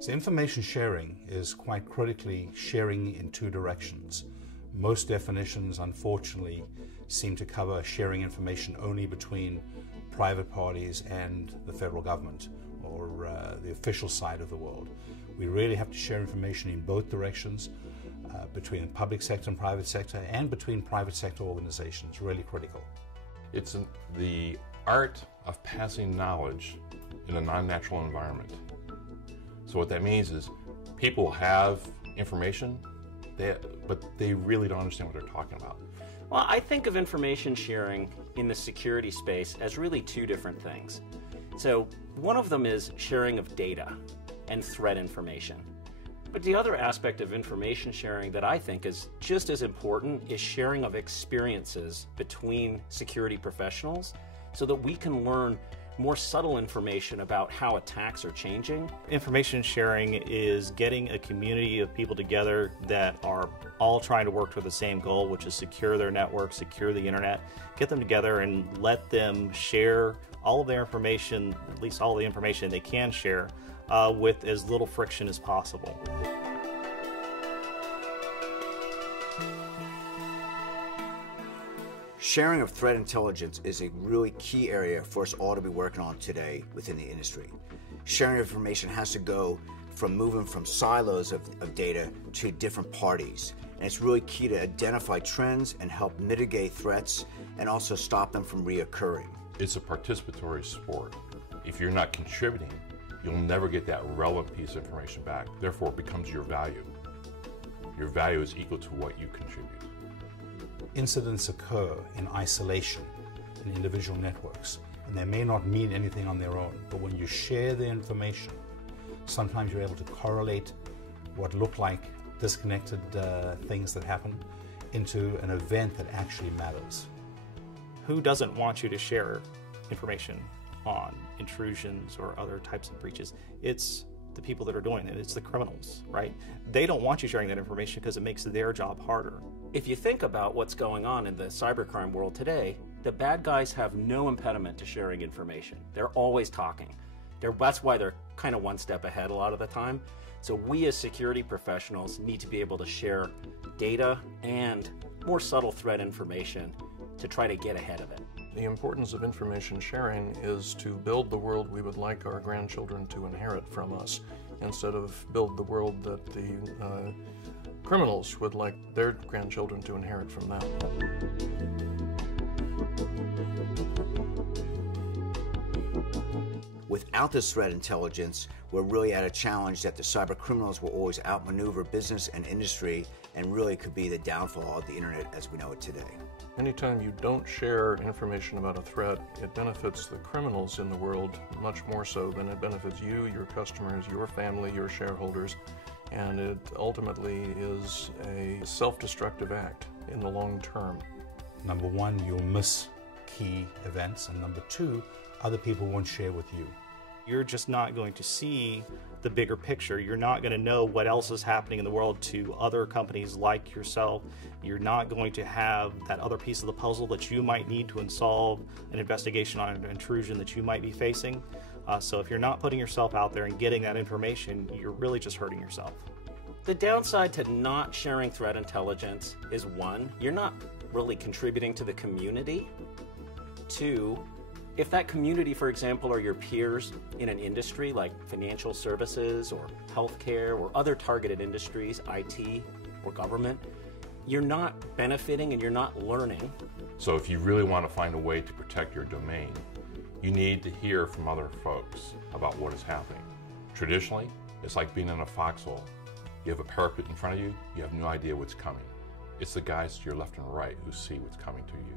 So information sharing is quite critically sharing in two directions. Most definitions, unfortunately, seem to cover sharing information only between private parties and the federal government or the official side of the world. We really have to share information in both directions, between public sector and private sector, and between private sector organizations, really critical. It's the art of passing knowledge in a non-natural environment. So what that means is people have information, but they really don't understand what they're talking about. Well, I think of information sharing in the security space as really two different things. So one of them is sharing of data and threat information. But the other aspect of information sharing that I think is just as important is sharing of experiences between security professionals so that we can learn more subtle information about how attacks are changing. Information sharing is getting a community of people together that are all trying to work toward the same goal, which is secure their network, secure the internet. Get them together and let them share all of their information, at least all the information they can share, with as little friction as possible. Sharing of threat intelligence is a really key area for us all to be working on today within the industry. Sharing information has to go from moving from silos of data to different parties. And it's really key to identify trends and help mitigate threats and also stop them from reoccurring. It's a participatory sport. If you're not contributing, you'll never get that relevant piece of information back. Therefore, it becomes your value. Your value is equal to what you contribute. Incidents occur in isolation in individual networks, and they may not mean anything on their own, but when you share the information, sometimes you're able to correlate what look like disconnected things that happen into an event that actually matters. Who doesn't want you to share information on intrusions or other types of breaches? It's the people that are doing it. It's the criminals, right? They don't want you sharing that information because it makes their job harder. If you think about what's going on in the cybercrime world today, the bad guys have no impediment to sharing information. They're always talking. That's why they're kind of one step ahead a lot of the time. So we as security professionals need to be able to share data and more subtle threat information to try to get ahead of it. The importance of information sharing is to build the world we would like our grandchildren to inherit from us, instead of build the world that the criminals would like their grandchildren to inherit from them. Without this threat intelligence, we're really at a challenge that the cyber criminals will always outmaneuver business and industry and really could be the downfall of the internet as we know it today. Anytime you don't share information about a threat, it benefits the criminals in the world much more so than it benefits you, your customers, your family, your shareholders, and it ultimately is a self-destructive act in the long term. Number one, you'll miss key events, and number two, other people won't share with you. You're just not going to see the bigger picture. You're not going to know what else is happening in the world to other companies like yourself. You're not going to have that other piece of the puzzle that you might need to solve an investigation on an intrusion that you might be facing. So if you're not putting yourself out there and getting that information, you're really just hurting yourself. The downside to not sharing threat intelligence is one, you're not really contributing to the community. Two, if that community, for example, are your peers in an industry like financial services or healthcare or other targeted industries, IT or government, you're not benefiting and you're not learning. So if you really want to find a way to protect your domain, you need to hear from other folks about what is happening. Traditionally, it's like being in a foxhole. You have a parapet in front of you, you have no idea what's coming. It's the guys to your left and right who see what's coming to you.